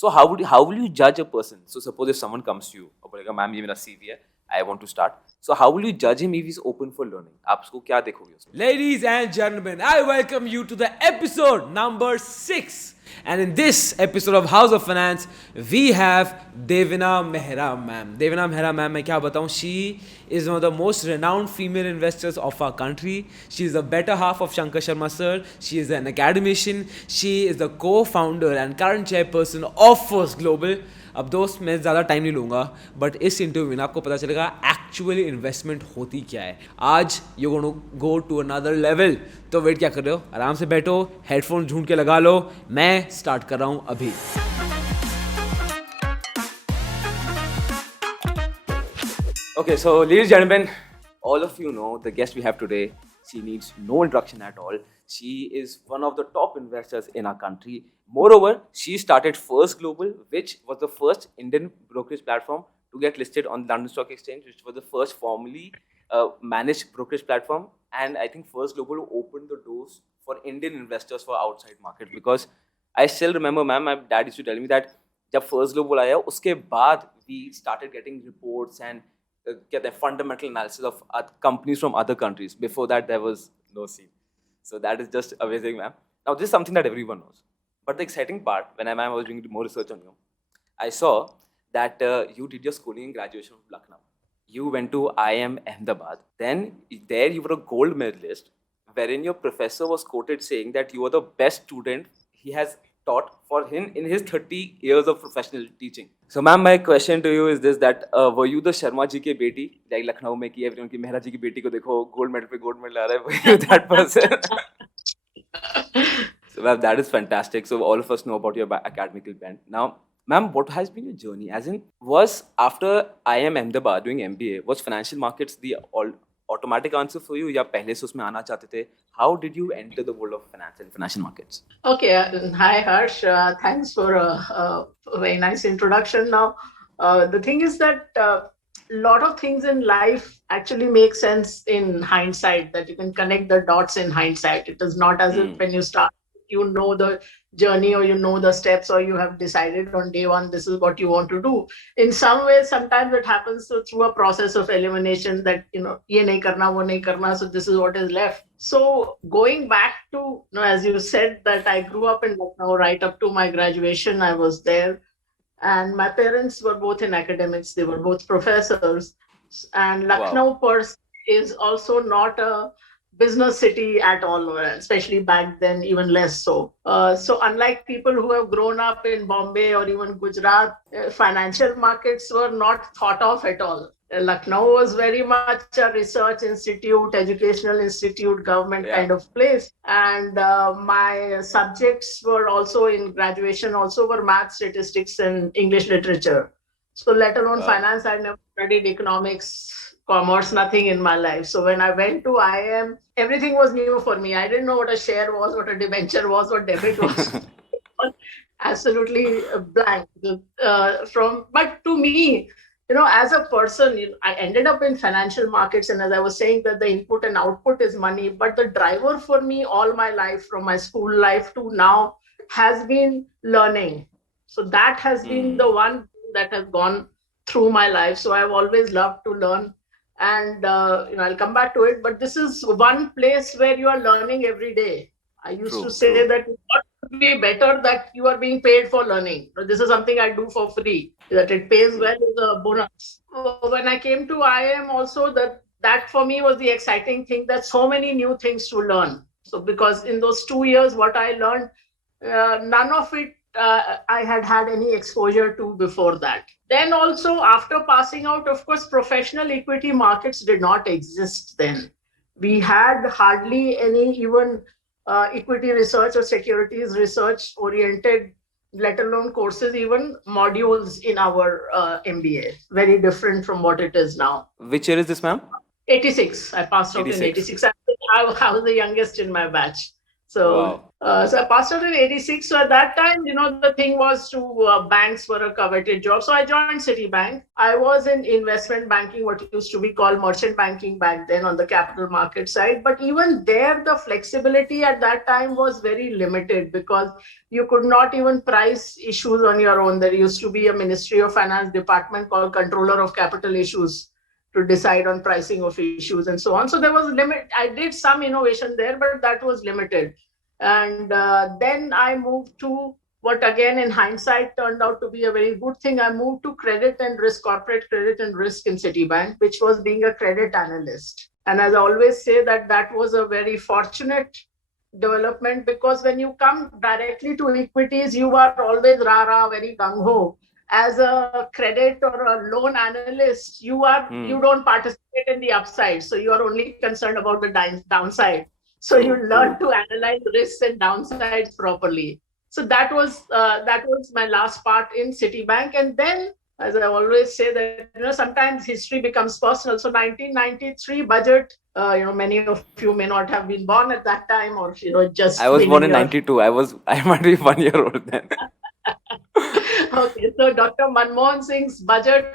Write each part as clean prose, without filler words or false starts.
So how will you judge a person? So suppose if someone comes to you, or बोलेगा ma'am ये मेरा CV है, I want to start. So how will you judge him if he's open for learning? आप उसको क्या देखोगे उसमें? Ladies and gentlemen, I welcome you to the episode number 6. And in this episode of House of Finance, we have Devina Mehra ma'am. Devina Mehra ma'am, मैं क्या बताऊँ, she is one of the most renowned female investors of our country. She is the better half of Shankar Sharma sir. She is an academician. She is the co-founder and current chairperson of First Global. अब दोस्त मैं ज़्यादा time नहीं लूँगा, but इस interview में आपको पता चलेगा एक्चुअली इन्वेस्टमेंट होती क्या है. आज you gonna go to another level. तो वेट क्या कर रहे हो, आराम से बैठो, हेडफोन ढूंढ के लगा लो, मैं स्टार्ट कर रहा हूँ अभी. Okay, so ladies and gentlemen, all of you know the guest we have today. She needs no introduction at all. She is one of the top investors in our country. Moreover, she started First Global, which was the first Indian brokerage platform to get listed on the London Stock Exchange, which was the first formally managed brokerage platform. And I think First Global opened the doors for Indian investors for outside market, because I still remember, ma'am, my dad used to tell me that जब First Global आया उसके बाद we started getting reports and get the fundamental analysis of companies from other countries. Before that, there was no scene. So that is just amazing, ma'am. Now, this is something that everyone knows. But the exciting part, when I was doing more research on you, I saw that you did your schooling and graduation from Lucknow. You went to IIM Ahmedabad. Then there you were a gold medalist, wherein your professor was quoted saying that you are the best student he has taught for him in his 30 years of professional teaching. So, ma'am, my question to you is this: that were you the Sharma ji ki beti, like Lucknow mein ki everyone ki Mehra ji ki beti ko dekho gold medal pe gold medal aa raha hai, were you that person? So, ma'am, that is fantastic. So, all of us know about your academic bent. Now, ma'am, what has been your journey? As in, was after IIM Ahmedabad doing MBA, was financial markets the automatic answer for you? या पहले से उसमें आना चाहते थे? How did you enter the world of finance and financial markets? Okay, hi Harsh. Thanks for a very nice introduction. Now, the thing is that a lot of things in life actually make sense in hindsight, that you can connect the dots in hindsight. It is not as if when you start, you know the journey or you know the steps, or you have decided on day one this is what you want to do. In some ways, sometimes it happens through a process of elimination, that ye nahi karna, wo nahi karna, so this is what is left. So going back to, as you said, that I grew up in Lucknow. Right up to my graduation I was there, and my parents were both in academics. They were both professors, and Lucknow per se is also not a business city at all, especially back then, even less so. So unlike people who have grown up in Bombay or even Gujarat, financial markets were not thought of at all. Lucknow was very much a research institute, educational institute, government kind of place. And my subjects were also in graduation, also were math, statistics, and English literature. So let alone finance, I never studied economics, commerce, nothing in my life. So when I went to IIM, everything was new for me. I didn't know what a share was, what a debenture was, what debit was. Absolutely blank. But to me, as a person, I ended up in financial markets. And as I was saying, that the input and output is money. But the driver for me all my life, from my school life to now, has been learning. So that has been the one that has gone through my life. So I've always loved to learn. And I'll come back to it, but this is one place where you are learning every day. I used to say that it would be better that you are being paid for learning. This is something I do for free, that it pays well is a bonus. When I came to IIM also, that for me was the exciting thing, that so many new things to learn. So because in those 2 years, what I learned, none of it I had any exposure to before that. Then also, after passing out, of course, professional equity markets did not exist then. We had hardly any even equity research or securities research oriented, let alone courses, even modules in our MBA. Very different from what it is now. Which year is this, ma'am? 86. I passed out in 86. I was the youngest in my batch. So, Wow. so I passed out in '86. So at that time, the thing was to banks were a coveted job. So I joined Citibank. I was in investment banking, what used to be called merchant banking back then on the capital market side. But even there, the flexibility at that time was very limited because you could not even price issues on your own. There used to be a Ministry of Finance department called Controller of Capital Issues to decide on pricing of issues and so on. So there was limit. I did some innovation there, but that was limited. And then I moved to what, again, in hindsight, turned out to be a very good thing. I moved to credit and risk, corporate credit and risk in Citibank, which was being a credit analyst. And as I always say, that was a very fortunate development, because when you come directly to equities, you are always rara, very gung ho. As a credit or a loan analyst, you don't participate in the upside, so you are only concerned about the downside. So you True, learn true. to analyze risks and downsides properly. So that was my last part in Citibank. And then, as I always say, that sometimes history becomes personal. So 1993 budget, many of you may not have been born at that time, or just I been was in born in your. '92. I might be 1 year old then. Okay, so Dr. Manmohan Singh's budget,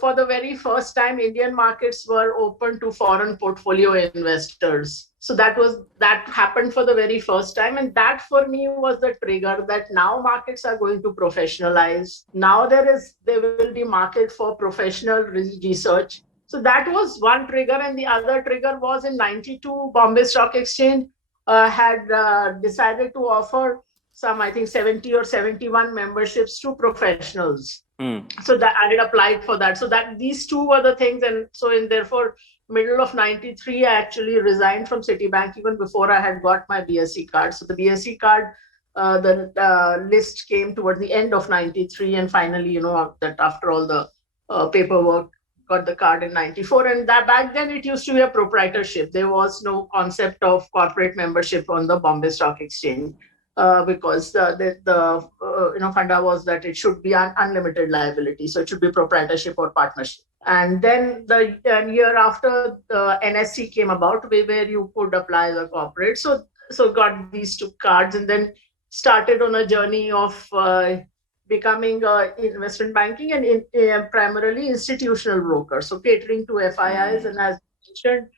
for the very first time, Indian markets were open to foreign portfolio investors. So that happened for the very first time, and that for me was the trigger that now markets are going to professionalize. Now there will be market for professional research. So that was one trigger, and the other trigger was in '92, Bombay Stock Exchange had decided to offer some, I think, 70 or 71 memberships to professionals. Hmm. So that I had applied for that. So that these two were the things. And so in therefore middle of '93, I actually resigned from Citibank even before I had got my BSc card. So the BSc card, the list came towards the end of '93, and finally, that after all the paperwork, got the card in '94. And that back then it used to be a proprietorship. There was no concept of corporate membership on the Bombay Stock Exchange. Because the funda was that it should be an unlimited liability, so it should be proprietorship or partnership. And then the year after, the NSC came about, where you could apply as a corporate. So got these two cards, and then started on a journey of becoming investment banking and primarily institutional broker, so catering to FIIs. And as mentioned,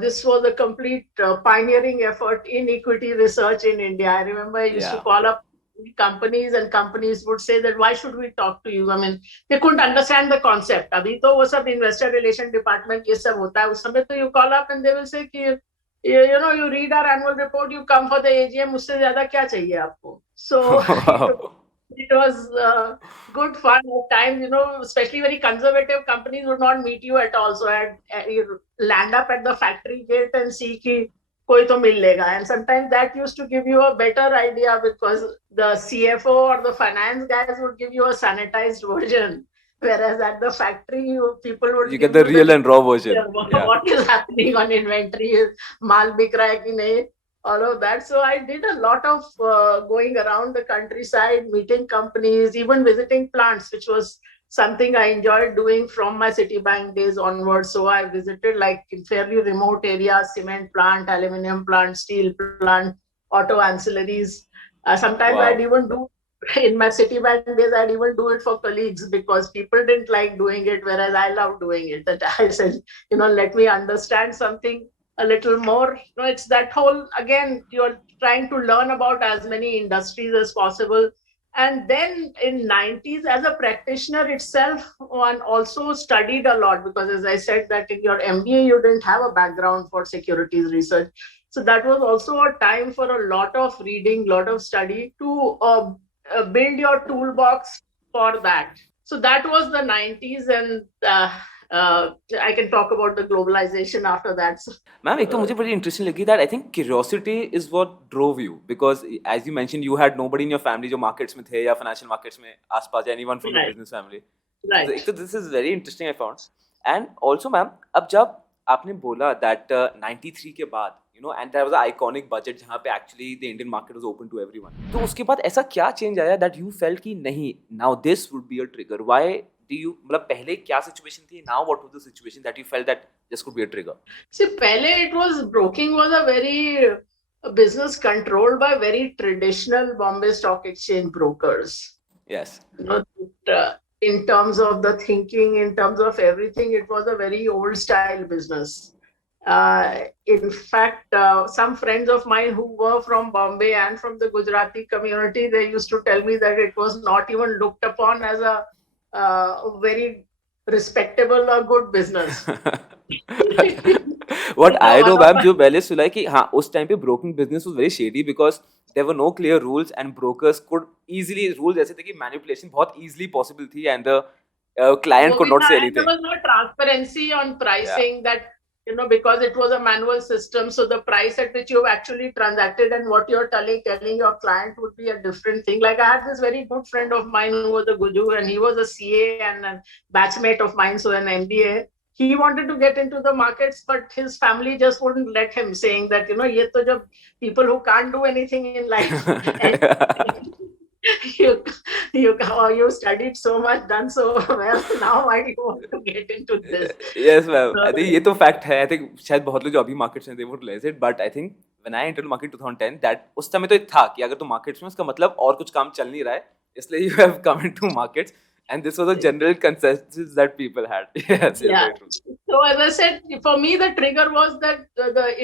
this was a complete pioneering effort in equity research in India. I remember I used to Yeah. call up companies, and companies would say that, why should we talk to you? I mean, they couldn't understand the concept. Abhi to wo sab investor relation department ye sab hota hai. Us samay to you call up and they will say ki, you read our annual report, you come for the AGM, usse zyada kya chahiye aapko? So Wow. it was good fun at times, especially very conservative companies would not meet you at all. So you land up at the factory gate and see ki koi to mil lega. And sometimes that used to give you a better idea, because the CFO or the finance guys would give you a sanitized version. Whereas at the factory, people would You get give the you the real and raw version. Yeah. what is happening on inventory, maal bik raha hai ki nahi, all of that. So I did a lot of going around the countryside, meeting companies, even visiting plants, which was something I enjoyed doing from my Citibank days onwards. So I visited like in fairly remote areas, cement plant, aluminium plant, steel plant, auto ancillaries. Sometimes I'd Wow. even do in my Citibank days, I'd even do it for colleagues because people didn't like doing it, whereas I love doing it. That I said, let me understand something a little more. It's that whole, again, you're trying to learn about as many industries as possible. And then in '90s, as a practitioner itself, one also studied a lot, because as I said that in your MBA, you didn't have a background for securities research. So that was also a time for a lot of reading, lot of study to build your toolbox for that. So that was the '90s, and I can talk about the globalization after that. Ma'am एक तो मुझे बड़ी interesting लगी that I think curiosity is what drove you because as you mention you had nobody in your family जो markets में थे या financial markets में आसपास या anyone from the Right, business family तो right. एक तो this is very interesting I found and also ma'am अब जब आपने बोला दैट 93 के बाद and there was a iconic budget जहाँ पे actually the Indian market was open to everyone तो उसके बाद ऐसा क्या चेंज आया दैट यू फेल्ट कि नहीं now this would be a trigger why do you मतलब पहले क्या सिचुएशन थी now what was the situation that you felt that this could be a trigger See, pehle it was broking was a very a business controlled by very traditional Bombay Stock Exchange brokers. Yes. You know, in terms of the thinking, in terms of everything, it was a very old style business. In fact, some friends of mine who were from Bombay and from the Gujarati community, they used to tell me that it was not even looked upon as a very respectable or good business. What I know, One of ma'am, my जो पहले सुना है कि हाँ उस time पे broking business was very shady because there were no clear rules and brokers could easily rules ऐसे थे कि manipulation बहुत easily possible थी and the client वो could भी not था, say and there anything. was no transparency on Yeah. pricing that, because it was a manual system, so the price at which you actually transacted and what you're telling your client would be a different thing. Like I had this very good friend of mine who was a Guju, and he was a CA and a batchmate of mine, so an MBA. He wanted to get into the markets, but his family just wouldn't let him, saying that, ye to jab people who can't do anything in life and you you studied so much, done so well. Now why do you want to get into this? Yes, ma'am. So, I think ये तो fact है. I think शायद बहुत लोग जो अभी markets में they would realize it, but I think when I entered market 2010, that उस समय तो ये था कि अगर तुम markets में उसका मतलब और कुछ काम चल नहीं रहा है, इसलिए you have come into markets, and this was a general consensus that people had. Yes, yes, yeah. very true. So as I said, for me the trigger was that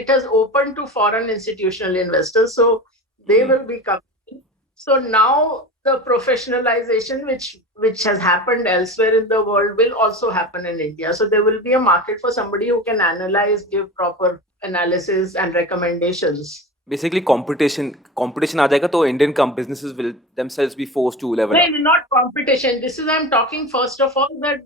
it has opened to foreign institutional investors, so they will be coming. So now the professionalization which has happened elsewhere in the world will also happen in India. So there will be a market for somebody who can analyze, give proper analysis and recommendations. Basically, competition आ जाएगा तो Indian businesses will themselves be forced to level No, up. not competition. This is, I'm talking first of all that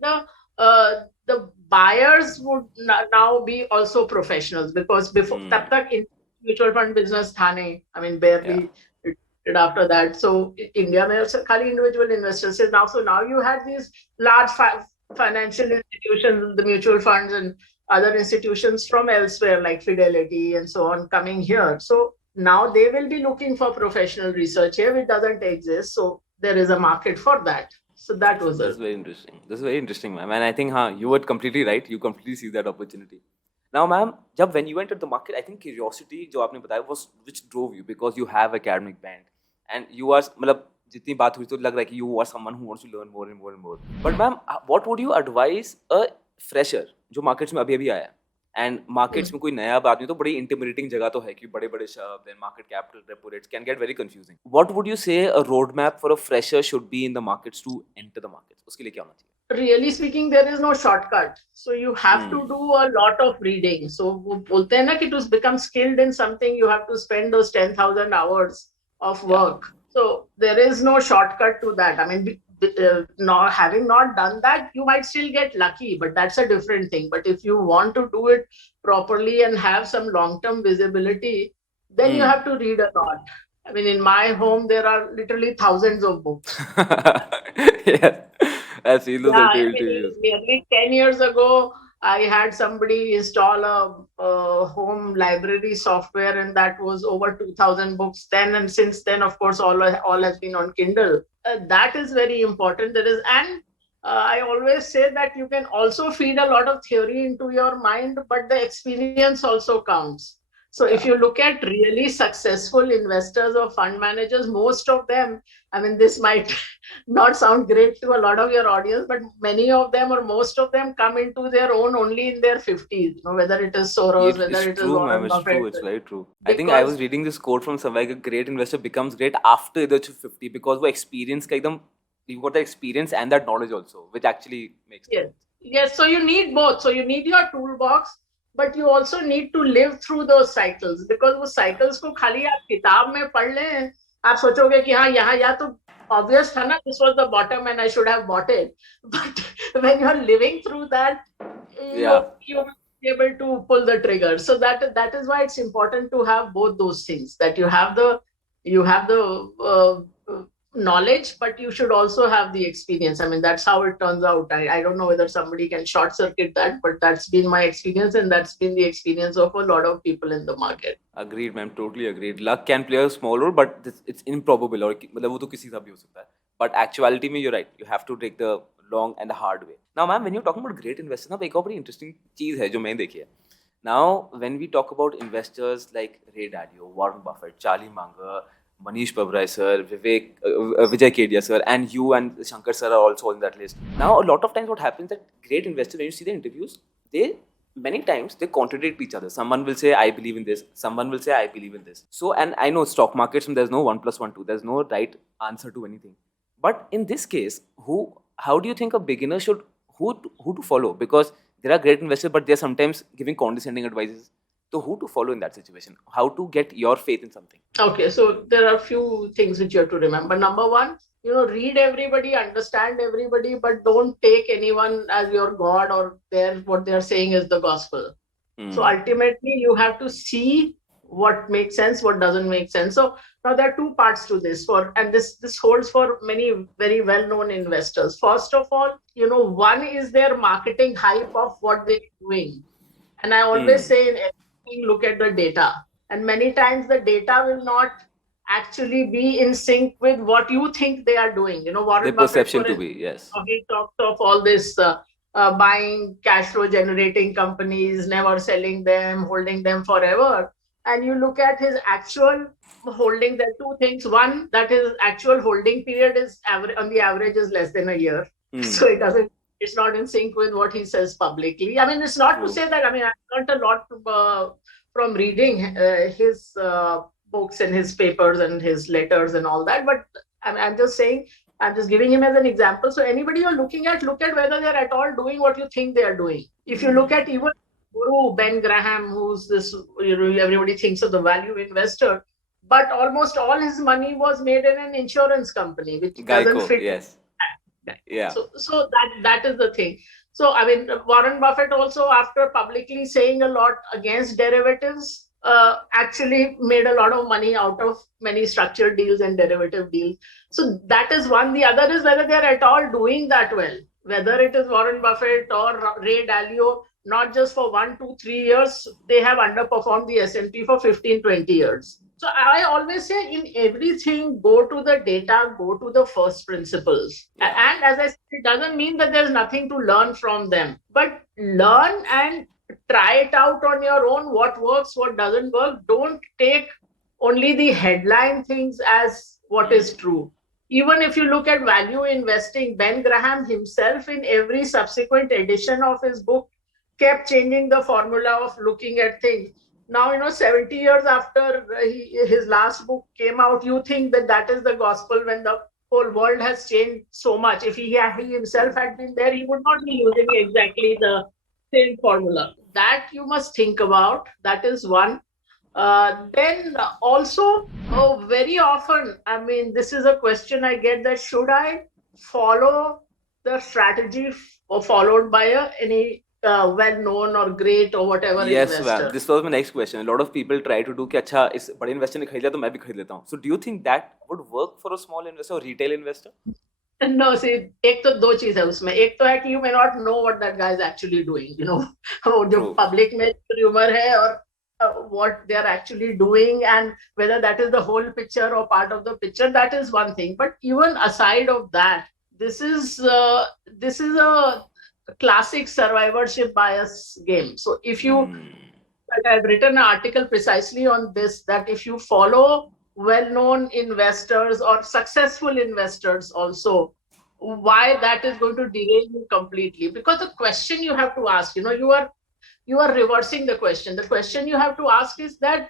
the buyers would now be also professionals, because before tab tak in mutual fund business tha nahi. I mean, Yeah. barely it did after that. So India mein khali individual investors is now. So now you had these large financial institutions, the mutual funds and other institutions from elsewhere like Fidelity and so on coming here. So now they will be looking for professional research here, which doesn't exist. So there is a market for that. So that was This is it. very interesting. This is very interesting, ma'am. And I think, you were completely right. You completely see that opportunity. Now, ma'am, when you entered the market, I think curiosity, जो आपने बताया, was which drove you because you have academic band and you are, मतलब जितनी बात हुई तो लग रहा है कि you are someone who wants to learn more and more and more. But ma'am, what would you advise a fresher जो markets में अभी अभी आया and markets में कोई नया आदमी तो बड़ी intimidating जगह तो है कि बड़े-बड़े शब्द and market capital repo rates can get very confusing. What would you say a roadmap for a fresher should be in the markets to enter the markets? उसके लिए क्या होना चाहिए? Really speaking, there is no shortcut. So you have to do a lot of reading. So वो बोलते हैं ना कि to become skilled in something, you have to spend those 10,000 hours of work. So there is no shortcut to that. I mean, not having not done that, you might still get lucky, but that's a different thing. But if you want to do it properly and have some long-term visibility, then you have to read a lot. I mean, in my home, there are literally thousands of books. Yes, I've seen those Yeah, I interviews. mean, nearly 10 years ago, I had somebody install a home library software, and that was over 2,000 books then. And since then, of course, all has been on Kindle. That is very important. I always say that you can also feed a lot of theory into your mind, but the experience also counts. So if you look at really successful investors or fund managers, most of them, I mean, this might not sound great to a lot of your audience, but many of them or most of them come into their own only in their 50s, whether it is Soros, It's whether it is true, ma'am. Warren It's Buffett. true. It's very true. I think I was Because, reading this quote from somewhere. A great investor becomes great after the 50 because वो experience का एकदम you got the experience and that knowledge also, which actually makes sense. yes, yes, so you need both. So you need your toolbox, but you also need to live through those cycles, because वो cycles को खाली आप किताब में पढ़ लें, आप सोचोगे कि हाँ यहाँ या तो obvious था ना, this was the bottom and I should have bought it. But when you're living through that, you will be able to pull the trigger. So that is why it's important to have both those things, that you have the knowledge, but you should also have the experience. I mean, that's how it turns out. I don't know whether somebody can short circuit that, but that's been my experience, and that's been the experience of a lot of people in the market. Agreed, ma'am. Totally agreed. Luck can play a small role, but it's improbable. और मतलब वो तो किसी का भी हो सकता है. But actuality में you're right. You have to take the long and the hard way. Now, ma'am, when you're talking about great investors, ना एक और बड़ी interesting चीज है जो मैंने देखी है. Now, when we talk about investors like Ray Dalio, Warren Buffett, Charlie Munger, Manish Pabrai sir, Vijay Kedia sir, and you and Shankar sir are also in that list. Now, a lot of times what happens that great investors, when you see the interviews, they many times they contradict each other. Someone will say, I believe in this. Someone will say, I believe in this. So, and I know stock markets, there's no 1+1 2. There's no right answer to anything. But in this case, how do you think a beginner should, who to follow? Because there are great investors, but they're sometimes giving condescending advices. So who to follow in that situation? How to get your faith in something? Okay, so there are a few things which you have to remember. Number one, read everybody, understand everybody, but don't take anyone as your God or what they're saying is the gospel. So ultimately, you have to see what makes sense, what doesn't make sense. So now there are two parts to this. And this holds for many very well-known investors. First of all, one is their marketing hype of what they're doing. And I always say in everything, look at the data. And many times the data will not actually be in sync with what you think they are doing. The Warren Buffett, perception for to be, yes. he talks of all this buying cash flow generating companies, never selling them, holding them forever. And you look at his actual holding, there are two things. One, that his actual holding period is on the average is less than a year. So it's not in sync with what he says publicly. I mean, it's not to say that, I learned a lot from reading his books and his papers and his letters and all that. But I'm just saying, I'm just giving him as an example. So anybody you're looking at, look at whether they're at all doing what you think they are doing. If you look at even Guru Ben Graham, who's this, everybody thinks of the value investor, but almost all his money was made in an insurance company, which doesn't fit. Yes. Yeah. So that is the thing. So Warren Buffett also, after publicly saying a lot against derivatives, actually made a lot of money out of many structured deals and derivative deals. So that is one. The other is whether they're at all doing that well. Whether it is Warren Buffett or Ray Dalio, not just for 1, 2, 3 years, they have underperformed the S&P for 15, 20 years. So I always say in everything, go to the data, go to the first principles. Yeah. And as I said, it doesn't mean that there's nothing to learn from them, but learn and try it out on your own. What works, what doesn't work. Don't take only the headline things as what is true. Even if you look at value investing, Ben Graham himself in every subsequent edition of his book kept changing the formula of looking at things. Now, 70 years after his last book came out, you think that is the gospel when the whole world has changed so much. If he himself had been there, he would not be using exactly the same formula. That you must think about. That is one. Then also, very often, this is a question I get, that should I follow the strategy followed by any well-known or great or whatever investor? Yes, this was my next question. A lot of people try to do कि अच्छा इस बड़े investor ने खरीद लिया तो मैं भी खरीद लेता हूँ. So do you think that would work for a small investor or retail investor? No, see, एक तो दो चीज है उसमें. एक तो है कि you may not know what that guy is actually doing. जो public में rumor है और what they are actually doing and whether that is the whole picture or part of the picture, that is one thing. But even aside of that, this is a classic survivorship bias game. So if you, I've written an article precisely on this, that if you follow well-known investors or successful investors also, why that is going to derail you completely. Because the question you have to ask, you are reversing the question. The question you have to ask is that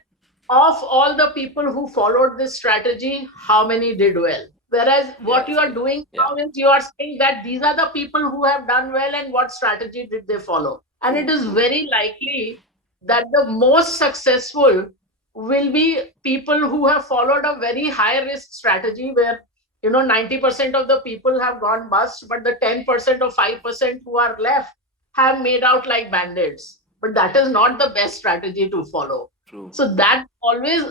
of all the people who followed this strategy, how many did well? Whereas what you are doing now is you are saying that these are the people who have done well and what strategy did they follow. And it is very likely that the most successful will be people who have followed a very high risk strategy where 90% of the people have gone bust, but the 10% or 5% who are left have made out like bandits. But that is not the best strategy to follow. True. So that always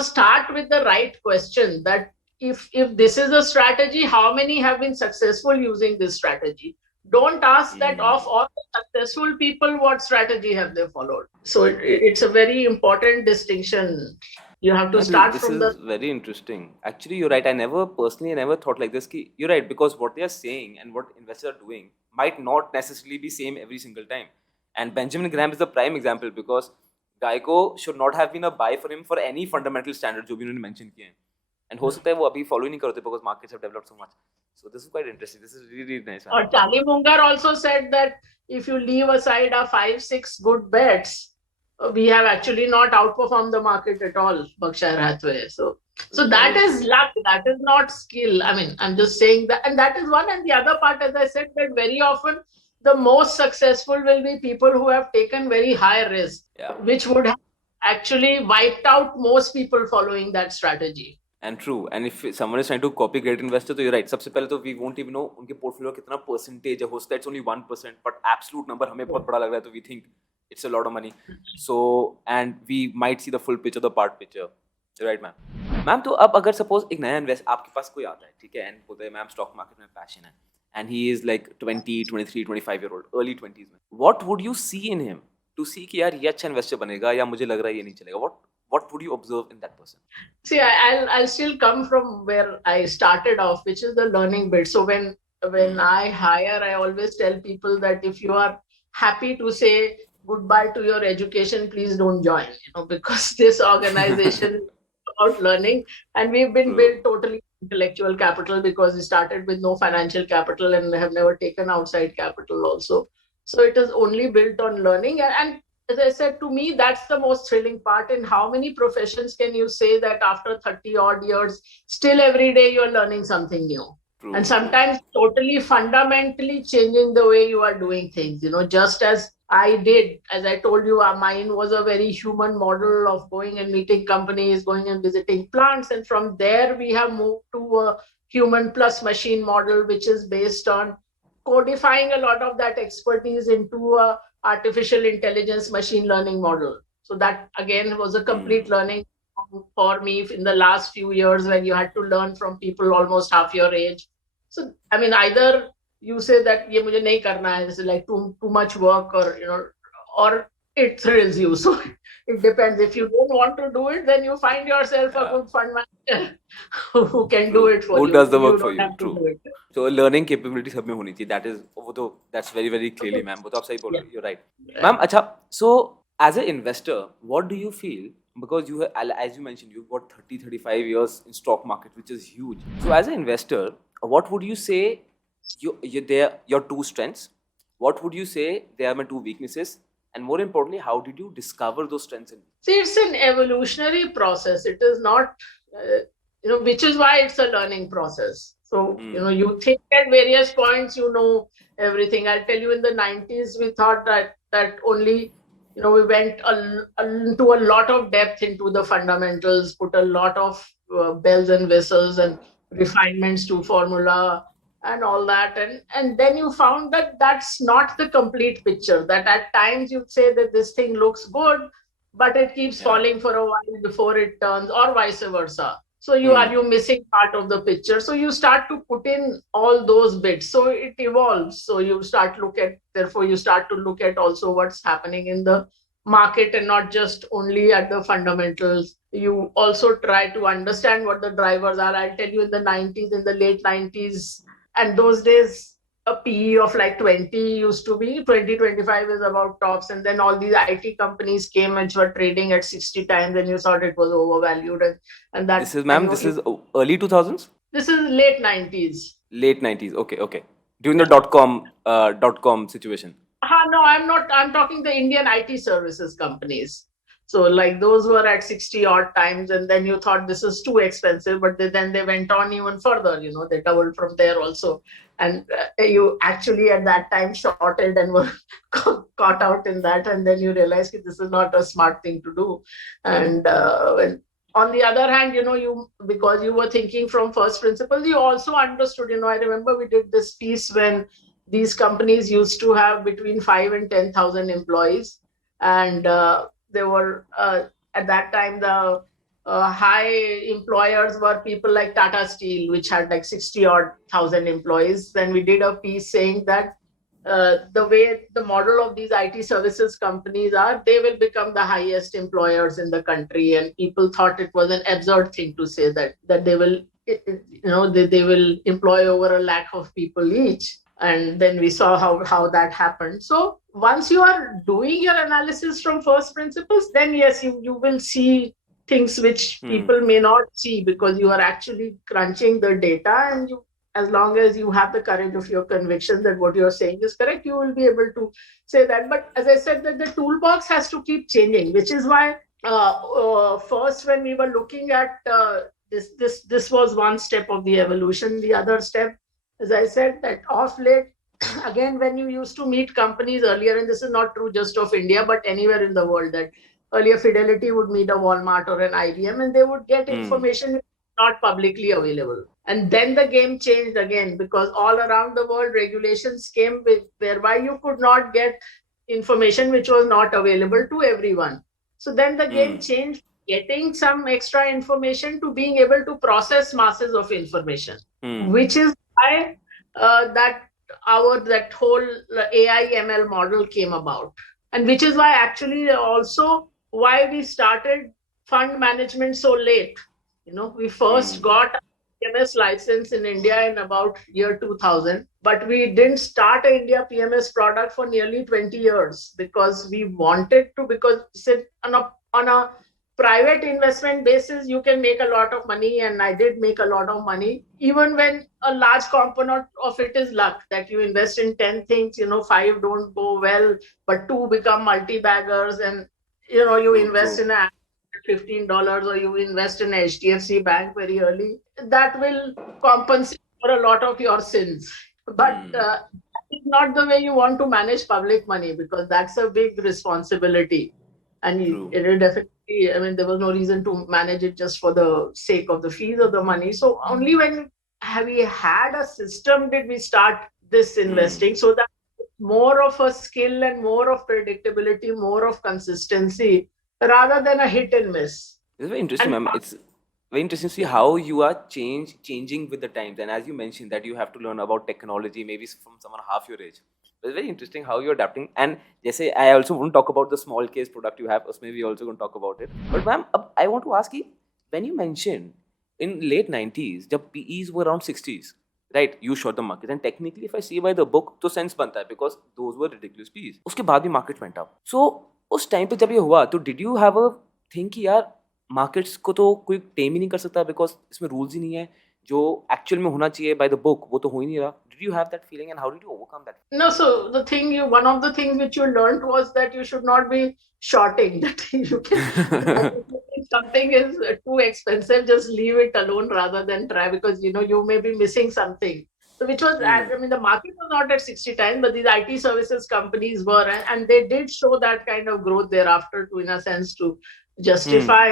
start with the right question, that if this is a strategy, how many have been successful using this strategy? Don't ask that of all the successful people, what strategy have they followed? So it's a very important distinction. You have to start from This is very interesting. Actually, you're right. I never thought like this. You're right, because what they are saying and what investors are doing might not necessarily be same every single time. And Benjamin Graham is the prime example because Geico should not have been a buy for him for any fundamental standard जो भी उन्होंने mention किए हैं. And हो सकता है वो अभी follow ही नहीं करते because markets have developed so much. So this is quite interesting. This is really, really nice. Or Charlie Munger also said that if you leave aside our 5-6 good bets, we have actually not outperformed the market at all, Berkshire Hathaway. So that is luck. That is not skill. I mean, I'm just saying that, and that is one. And the other part, as I said, that very often the most successful will be people who have taken very high risk, which would have actually wiped out most people following that strategy. And true. And if someone is trying to copy great investor, तो you're right. सबसे पहले तो we won't even know उनके portfolio कितना percentage है. हो सकता है it's only 1%, but absolute number हमें बहुत बड़ा लग रहा है तो we think it's a lot of money. So and we might see the full picture, the part picture. You're right, ma'am. Ma'am तो अब अगर suppose एक नया इन्वेस्ट आपके पास कोई आता है, ठीक है, and बोलते हैं मैम स्टॉक मार्केट में पैशन है, and he is like 20, 23, 25-year-old, early 20s में. What would you see in him to see कि यार ये अच्छा इन्वेस्टर बनेगा या मुझे लग रहा है ये नहीं चलेगा? What would you observe in that person? See, I'll still come from where I started off, which is the learning bit. So when I hire, I always tell people that if you are happy to say goodbye to your education, please don't join, because this organization is about learning, and we've been built totally intellectual capital because we started with no financial capital and have never taken outside capital also. So it is only built on learning. And as I said, to me, that's the most thrilling part. In how many professions can you say that after 30 odd years, still every day you're learning something new? True. And sometimes totally fundamentally changing the way you are doing things, just as I did. As I told you, mine was a very human model of going and meeting companies, going and visiting plants. And from there, we have moved to a human plus machine model, which is based on codifying a lot of that expertise into a artificial intelligence machine learning model. So that again was a complete learning for me in the last few years, when you had to learn from people almost half your age. So I mean, either you say that ye mujhe nahi karna hai, this is like too much work, or it thrills you. So it depends. If you don't want to do it, then you find yourself a good fund manager who can do it for you. Who does the work for you? Have to do it. So learning capability सब में होनी चाहिए. That's very, very clearly, ma'am. वो तो आप सही बोल रहे हो. You're right, ma'am. अच्छा. So as an investor, what do you feel? Because you have, as you mentioned, you've got 30-35 years in stock market, which is huge. So as an investor, what would you say your two strengths? What would you say they are my two weaknesses? And more importantly, how did you discover those strengths? See, it's an evolutionary process. It is not, which is why it's a learning process. So, you think at various points, everything. I'll tell you, in the 90s, we thought that only, we went into a lot of depth into the fundamentals, put a lot of bells and whistles and refinements to formula and all that. And then you found that that's not the complete picture, that at times you'd say that this thing looks good, but it keeps falling for a while before it turns, or vice versa. So you're missing part of the picture. So you start to put in all those bits. So it evolves. So you start to look at also what's happening in the market, and not just only at the fundamentals. You also try to understand what the drivers are. I'll tell you, in the late 90s, and those days, a PE of like 20 used to be 20-25 is about tops. And then all these IT companies came which were trading at 60 times, and you thought it was overvalued. And that this is, ma'am, this is early 2000s? This is late 90s. Late 90s. Okay. During the dot-com situation. No, I'm not. I'm talking the Indian IT services companies. So like those were at 60 odd times, and then you thought this is too expensive, but then they went on even further, they doubled from there also. And you actually at that time shorted and were caught out in that. And then you realize that this is not a smart thing to do. And on the other hand, because you were thinking from first principles, you also understood, I remember we did this piece when these companies used to have between 5 and 10,000 employees. And they were, at that time, the high employers were people like Tata Steel, which had like 60 odd thousand employees. Then we did a piece saying that the way the model of these IT services companies are, they will become the highest employers in the country. And people thought it was an absurd thing to say that they will, they will employ over 1 lakh of people each. and then we saw how that happened. So once you are doing your analysis from first principles, then yes, you will see things which Hmm. people may not see, because you are actually crunching the data, and you, as long as you have the courage of your conviction that what you're saying is correct, you will be able to say that. But as I said, that the toolbox has to keep changing, which is why first, when we were looking at this was one step of the evolution. The other step, as I said, that off late, again, when you used to meet companies earlier, and this is not true just of India, but anywhere in the world, that earlier Fidelity would meet a Walmart or an IBM, and they would get Hmm. information not publicly available. And then the game changed again, because all around the world regulations came with, whereby you could not get information which was not available to everyone. So then the game Hmm. changed, getting some extra information to being able to process masses of information, Hmm. which is why that that whole AI ML model came about, and which is why actually also why we started fund management so late. We first Hmm. got PMS license in India in about year 2000, but we didn't start a India PMS product for nearly 20 years, because we wanted to, because on a private investment basis, you can make a lot of money, and I did make a lot of money, even when a large component of it is luck, that you invest in 10 things, five don't go well, but two become multi-baggers, and you True. invest True. in a $15, or you invest in HDFC Bank very early, that will compensate for a lot of your sins. But Hmm. it's not the way you want to manage public money, because that's a big responsibility. And True. it will definitely, I mean, there was no reason to manage it just for the sake of the fees or the money. So only when have we had a system did we start this Hmm. investing, so that more of a skill and more of predictability, more of consistency, rather than a hit and miss. It's very interesting, And ma'am. It's very interesting to see how you are changing with the times. And as you mentioned that you have to learn about technology, maybe from someone half your age. It's very interesting how you're adapting. And जैसे I also want to talk about the small case product you have. उसमें we also going to talk about it. But ma'am, I want to ask you, when you mentioned in late 90s, जब PEs were around 60s, right? You shot the market, and technically, if I see by the book, तो sense बनता है because those were ridiculous PEs. उसके बाद भी market went up. So उस time पे जब ये हुआ, तो did you have a think कि यार मार्केट्स को तो कोई टेम ही नहीं कर सकता बिकॉज इसमें रूल्स ही नहीं है जो एक्चुअल में होना चाहिए बाय द बुक वो तो हो ही नहीं रहा did you have that feeling and how did you overcome that no, so the thing you one of the things which you learned was that you should not be shorting. That you can that if you think something is too expensive, just leave it alone rather than try, because you may be missing something. So which was, hmm. I mean, the market was not at 60 times, but these IT services companies were, and they did show that kind of growth thereafter, to, in a sense, to Hmm. justify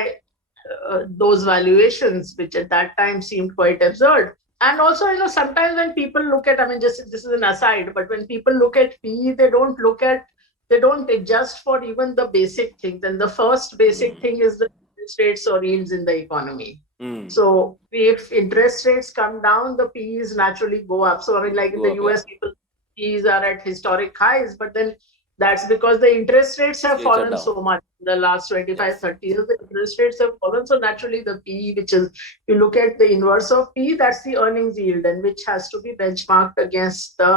those valuations, which at that time seemed quite absurd. And also, sometimes when people look at, I mean, just this is an aside, but when people look at PE, they don't adjust for even the basic things. And the first basic Hmm. thing is the interest rates or yields in the economy. Hmm. So if interest rates come down, the PEs naturally go up. So I mean, like in Go the up, yeah. US, people PEs are at historic highs, but then that's because the interest rates have Rates are fallen down. so much in the last 25, Yes. 30 years. The interest rates have fallen. So naturally, the PE, which is, you look at the inverse of PE, that's the earnings yield, and which has to be benchmarked against the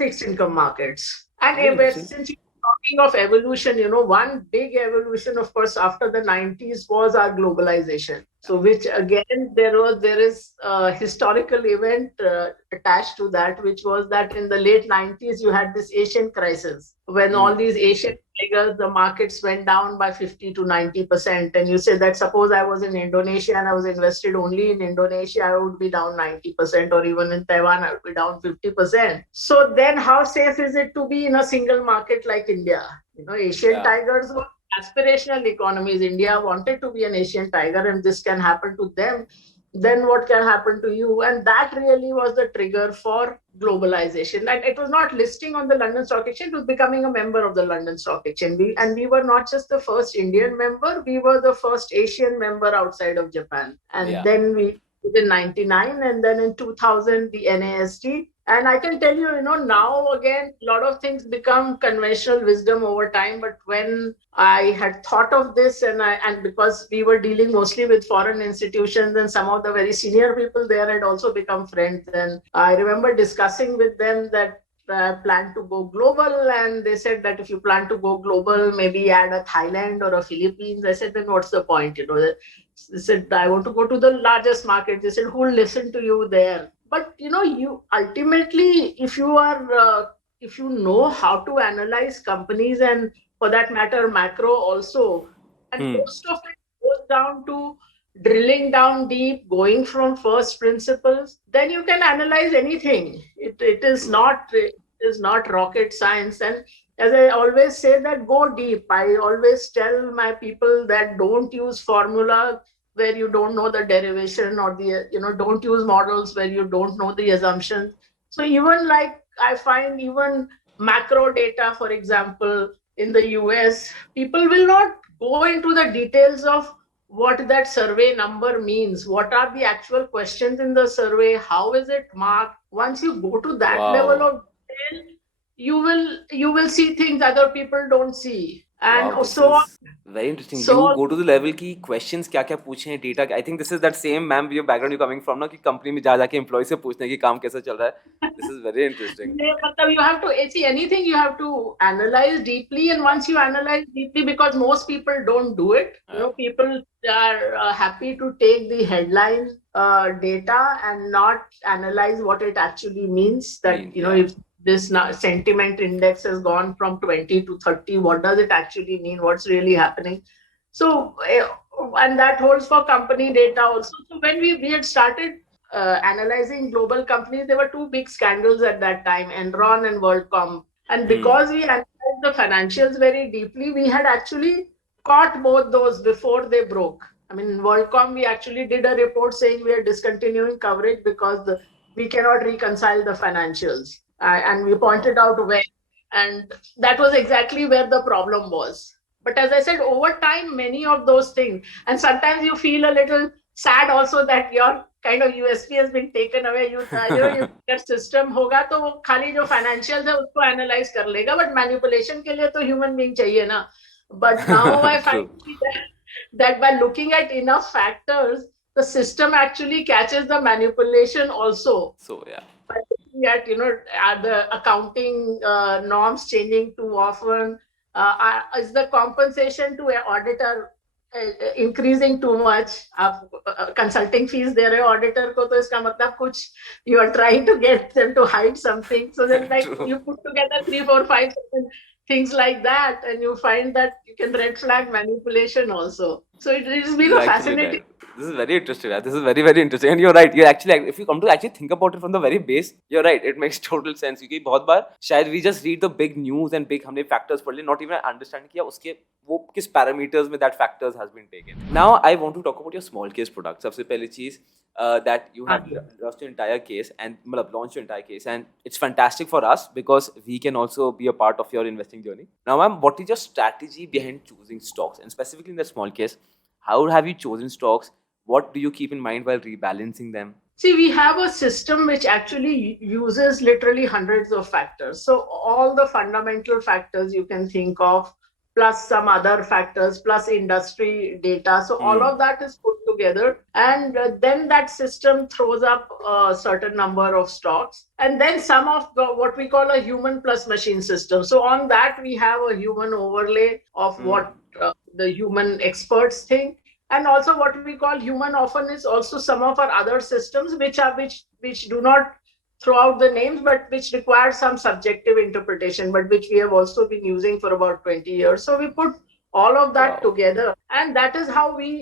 fixed income markets. And It's very interesting. since you're talking of evolution, one big evolution, of course, after the 90s was our globalization. So, which again, there is a historical event attached to that, which was that in the late 90s, you had this Asian crisis when all Hmm. these Asian tigers, the markets went down by 50 to 90%. And you say that suppose I was in Indonesia and I was invested only in Indonesia, I would be down 90%, or even in Taiwan, I would be down 50%. So then how safe is it to be in a single market like India? Asian Yeah. tigers were aspirational economies. India wanted to be an Asian tiger, and this can happen to them. Then what can happen to you? And that really was the trigger for globalization. And it was not listing on the London Stock Exchange, it was becoming a member of the London Stock Exchange. We were not just the first Indian member, we were the first Asian member outside of Japan. And Yeah. then we in 99, and then in 2000 the NASD. And I can tell you, now again, a lot of things become conventional wisdom over time. But when I had thought of this, and because we were dealing mostly with foreign institutions, and some of the very senior people there had also become friends, and I remember discussing with them that plan to go global, and they said that if you plan to go global, maybe add a Thailand or a Philippines. I said, then what's the point? They said, I want to go to the largest market. They said, who'll listen to you there? But you ultimately, if you know how to analyze companies, and for that matter, macro also, and Hmm. most of it goes down to drilling down deep, going from first principles, then you can analyze anything. True. It is not rocket science. And as I always say, that go deep. I always tell my people that don't use formula where you don't know the derivation, or don't use models where you don't know the assumptions. So even like I find, even macro data, for example, in the US, people will not go into the details of what that survey number means, what are the actual questions in the survey, how is it marked. Once you go to that level Wow. of detail, you will see things other people don't see, and Wow, this so on. is very interesting. You So go to the level की questions क्या क्या पूछे हैं data. I think this is that same ma'am your background you coming from ना कि company में जा जाके employee से पूछने की काम कैसा चल रहा है. This is very interesting. yeah, but you have to see anything, you have to analyze deeply, and once you analyze deeply, because most people don't do it, people are happy to take the headline data and not analyze what it actually means. That Means yeah. if this sentiment index has gone from 20 to 30, what does it actually mean? What's really happening? So, and that holds for company data also. So when we had started analyzing global companies, there were two big scandals at that time, Enron and WorldCom. And Hmm. because we analyzed the financials very deeply, we had actually caught both those before they broke. I mean, WorldCom, we actually did a report saying we are discontinuing coverage because we cannot reconcile the financials. And we Wow. pointed out where. And that was exactly where the problem was. But as I said, over time, many of those things, and sometimes you feel a little sad also that your kind of USP has been taken away. You your system होगा तो वो खाली जो financials है उसको analyze कर लेगा, but manipulation के लिए तो human being चाहिए ना. But now I find True. that by looking at enough factors, the system actually catches the manipulation also. So yeah. By looking at are the accounting norms changing too often, is the compensation to an auditor increasing too much, consulting fees दे रहे हो auditor को, तो इसका मतलब कुछ you are trying to get them to hide something. So then, like, True. you put together 3, 4, 5 things like that, and you find that you can red flag manipulation also. So it has been This is a actually fascinating. right. This is very interesting. Yeah. This is very very interesting. And you're right. You're actually, if you come to actually think about it from the very base, you're right. It makes total sense. क्योंकि बहुत बार शायद we just read the big news and big हमने factors पढ़ लिए, not even understand कि यार उसके वो किस parameters में that factors has been taken. Now I want to talk about your small case product. सबसे पहली चीज that you have lost your entire case and मतलब launched your entire case, and it's fantastic for us because we can also be a part of your investing journey. Now, ma'am, what is your strategy behind choosing stocks, and specifically in the small case, how have you chosen stocks? What do you keep in mind while rebalancing them? See, we have a system which actually uses literally hundreds of factors. So all the fundamental factors you can think of, plus some other factors, plus industry data. So all Hmm. of that is put together. And then that system throws up a certain number of stocks. And then some of what we call a human plus machine system. So on that, we have a human overlay of Hmm. what the human experts think, and also what we call human often is also some of our other systems which do not throw out the names, but which require some subjective interpretation, but which we have also been using for about 20 years. So we put all of that Wow. together, and that is how we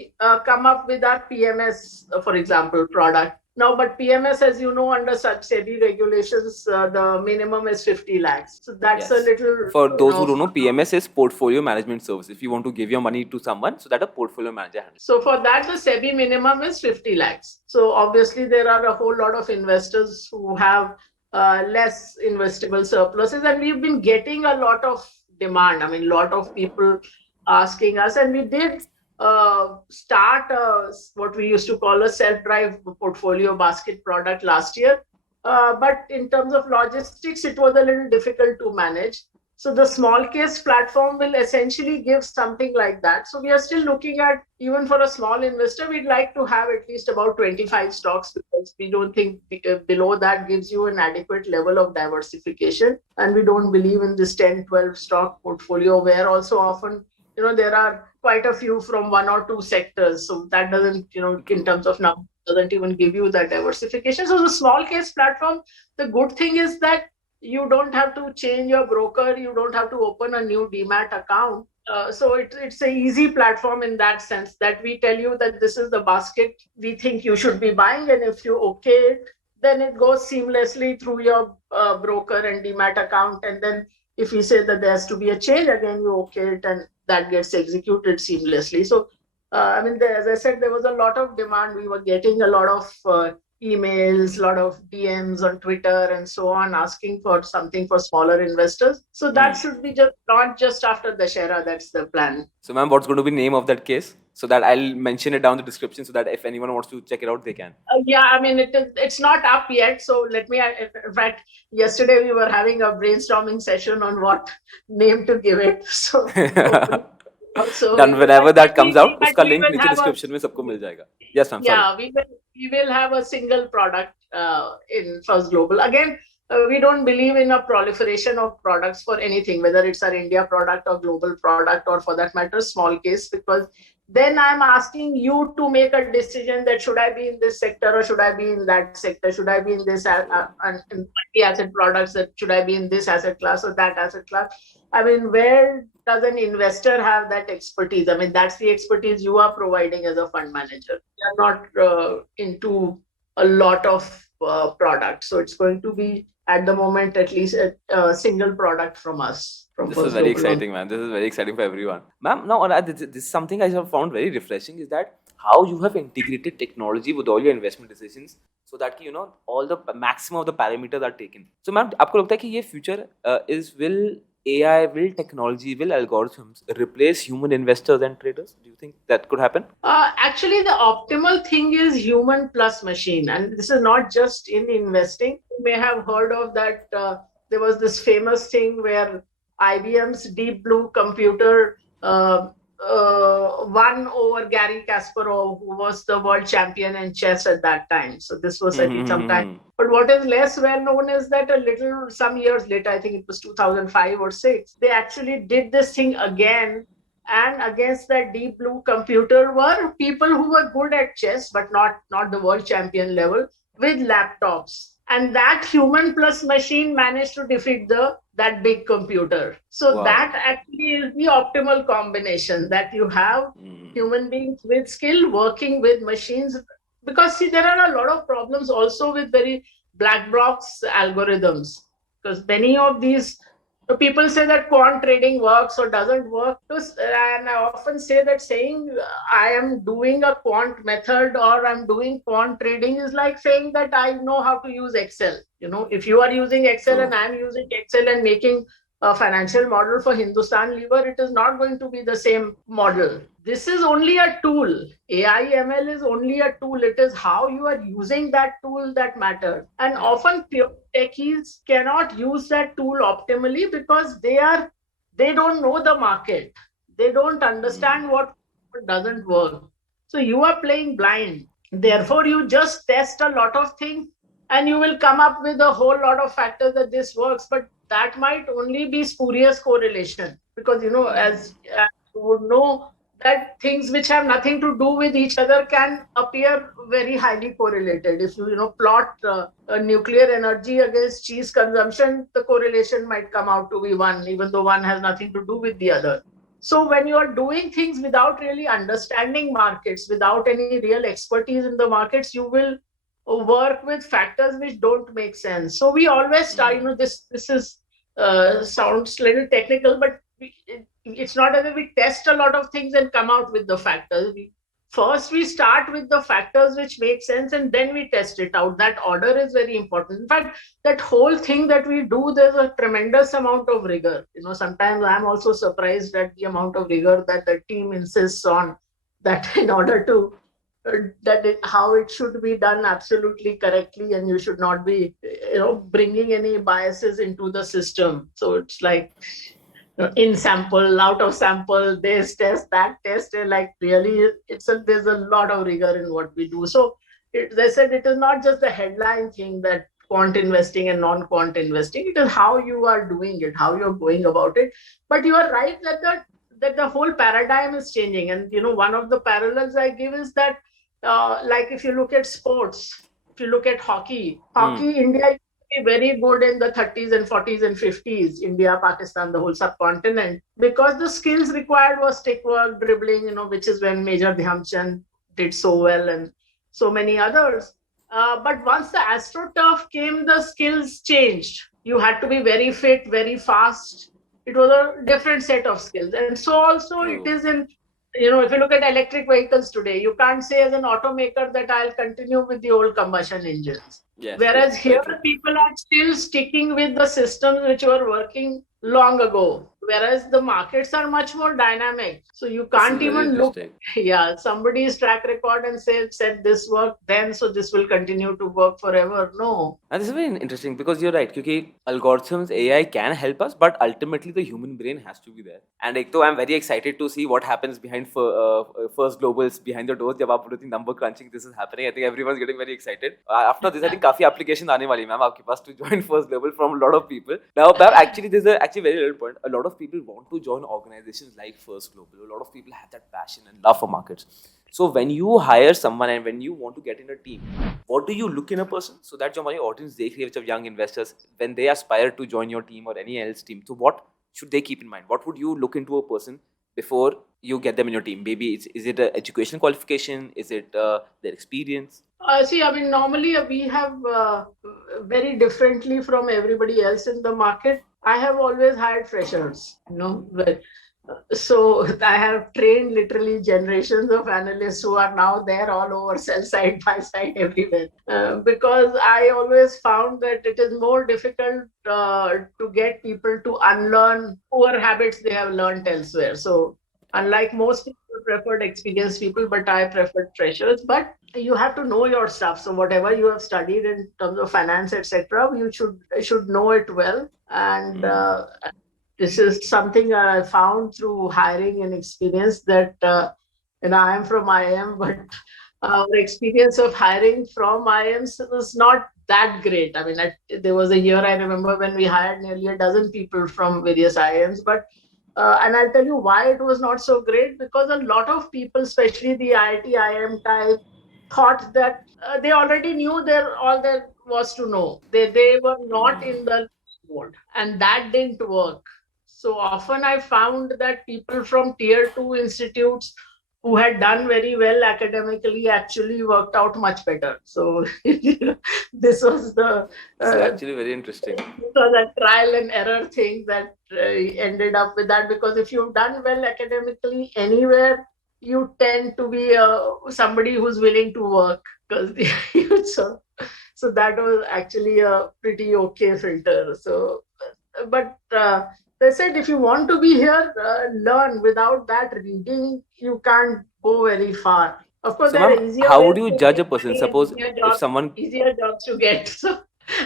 come up with our PMS, for example, product. Now, but PMS, as you know, under such SEBI regulations, the minimum is 50 lakhs. So that's a Yes. little, For those who don't know, PMS is portfolio management service. If you want to give your money to someone, so that a portfolio manager handles. so for that, the SEBI minimum is 50 lakhs. So obviously, there are a whole lot of investors who have less investable surpluses, and we've been getting a lot of demand. I mean, a lot of people asking us, and we did start what we used to call a self-drive portfolio basket product last year. But in terms of logistics, it was a little difficult to manage. So the small case platform will essentially give something like that. So we are still looking at, even for a small investor, we'd like to have at least about 25 stocks, because we don't think below that gives you an adequate level of diversification. And we don't believe in this 10, 12 stock portfolio, where also often, there are quite a few from one or two sectors. So that doesn't, in True. terms of number, doesn't even give you that diversification. So the small case platform, the good thing is that you don't have to change your broker, you don't have to open a new demat account. So it's a easy platform in that sense, that we tell you that this is the basket we think you should be buying, and if you okay it, then it goes seamlessly through your broker and demat account. And then if we say that there has to be a change, again you okay it, and that gets executed seamlessly. So I mean, as I said, there was a lot of demand. We were getting a lot of emails, a lot of DMs on Twitter and so on, asking for something for smaller investors. So that Hmm. should be just not just after Dashera. That's the plan. So, ma'am, what's going to be name of that case? So that I'll mention it down in the description so that if anyone wants to check it out, they can. Yeah, I mean, it's not up yet. So let me, in fact, yesterday we were having a brainstorming session on what name to give it. So hopefully, also Done we will, whenever that comes out, but उसका we link will नीचे have a, description में सबको मिल जाएगा. Yes, ma'am. Sorry. yeah, we will have a single product in First Global. Again, we don't believe in a proliferation of products for anything, whether it's our India product or global product, or for that matter, small case, because then I'm asking you to make a decision that should I be in this sector or should I be in that sector? Should I be in this in multi-asset products? That should I be in this asset class or that asset class? I mean, where does an investor have that expertise? I mean, that's the expertise you are providing as a fund manager. We are not into a lot of products. So it's going to be, at the moment, at least a single product from us, from This is First very Global. exciting, man. This is very exciting for everyone. Ma'am, now this is something I have found very refreshing is that how you have integrated technology with all your investment decisions so that all the maximum of the parameters are taken. So, ma'am, आपको लगता है कि ये future is will AI, will technology, will algorithms replace human investors and traders? Do you think that could happen? Actually, the optimal thing is human plus machine. And this is not just in investing. You may have heard of that. There was this famous thing where IBM's Deep Blue computer won over Gary Kasparov, who was the world champion in chess at that time. So this was, I think, some time. But what is less well known is that some years later, I think it was 2005 or 6, they actually did this thing again. And against that Deep Blue computer were people who were good at chess, but not the world champion level, with laptops. And that human plus machine managed to defeat that big computer. So Wow. that actually is the optimal combination, that you have human beings with skill working with machines. Because see, there are a lot of problems also with very black box algorithms, because many of these, so people say that quant trading works or doesn't work. And I often say that saying I am doing a quant method or I'm doing quant trading is like saying that I know how to use Excel. If you are using Excel True. and I'm using Excel and making a financial model for Hindustan Lever, it is not going to be the same model. This is only a tool. AI ML is only a tool. It is how you are using that tool that matters. And often pure techies cannot use that tool optimally because they don't know the market. They don't understand what doesn't work. So you are playing blind. Therefore, you just test a lot of things and you will come up with a whole lot of factors that this works. But that might only be spurious correlation, because as you would know, that things which have nothing to do with each other can appear very highly correlated. If you plot nuclear energy against cheese consumption, the correlation might come out to be 1, even though one has nothing to do with the other. So when you are doing things without really understanding markets, without any real expertise in the markets, you will work with factors which don't make sense. So we always start, this is sounds a little technical, but it's not as if we test a lot of things and come out with the factors. First, we start with the factors which make sense and then we test it out. That order is very important. In fact, that whole thing that we do, there's a tremendous amount of rigor. Sometimes I'm also surprised at the amount of rigor that the team insists on, that in order to how it should be done absolutely correctly, and you should not be bringing any biases into the system. So it's like in sample, out of sample, this test, that test, and like really there's a lot of rigor in what we do. So they said it is not just the headline thing that quant investing and non-quant investing, it is how you are doing it, how you're going about it. But you are right that the whole paradigm is changing. And one of the parallels I give is that like if you look at sports, if you look at hockey, India used to be very good in the 30s and 40s and 50s, India, Pakistan, the whole subcontinent, because the skills required was stick work, dribbling, which is when Major Dhyan Chand did so well, and so many others. But once the AstroTurf came, the skills changed. You had to be very fit, very fast. It was a different set of skills. And so also it is in, if you look at electric vehicles today, you can't say as an automaker that I'll continue with the old combustion engines. Yes, Whereas yes, very here true. people are still sticking with the systems which were working long ago. Whereas the markets are much more dynamic. So you This is can't very even look, interesting. yeah, somebody's track record and said this worked then, so this will continue to work forever. No. And this is very interesting because you're right. Because algorithms, AI can help us, but ultimately the human brain has to be there. And ek to I'm very excited to see what happens behind first globals behind the doors. जब आप बोलते हैं number crunching, this is happening. I think everyone's getting very excited. After this, I think काफी application आने वाली ma'am आपके पास to join first global from a lot of people. Now, ma'am, actually, there's a actually very real point. A lot of people want to join organizations like First Global. A lot of people have that passion and love for markets. So when you hire someone and when you want to get in a team, what do you look in a person so that your audience देख रही है of young investors when they aspire to join your team or any else team? So what should they keep in mind? What would you look into a person before you get them in your team? Maybe is it an education qualification? Is it their experience? See, I mean, normally we have very differently from everybody else in the market. I have always hired freshers, so I have trained literally generations of analysts who are now there all over, sell side, buy side, everywhere. Because I always found that it is more difficult to get people to unlearn poor habits they have learned elsewhere. So unlike most people preferred experienced people, but I preferred freshers. But you have to know your stuff. So whatever you have studied in terms of finance, etc., you should know it well. And this is something I found through hiring and experience that, I am from IIM, but our experience of hiring from IIMs was not that great. I mean, there was a year I remember when we hired nearly a dozen people from various IIMs, but and I'll tell you why it was not so great, because a lot of people, especially the IIT IIM type, thought that they already knew all there was to know. They were not in the mode, and that didn't work. So often I found that people from tier 2 institutes who had done very well academically actually worked out much better. So this was This is actually very interesting. it was a trial and error thing that ended up with that, because if you've done well academically anywhere, you tend to be somebody who's willing to work, because so that was actually a pretty okay filter. So but they said if you want to be here, learn. Without that reading, you can't go very far. Of course, So, there ma'am, are easier how ways would you to judge a make person? money and Suppose if someone easier jobs to get. So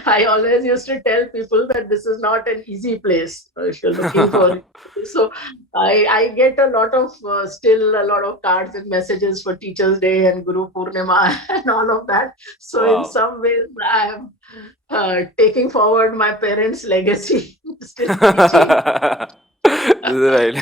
I always used to tell people that this is not an easy place if you're looking for. So I get a lot of still a lot of cards and messages for Teachers' Day and Guru Purnima and all of that. So in wow. some ways I am taking forward my parents' legacy, still teaching. This is right.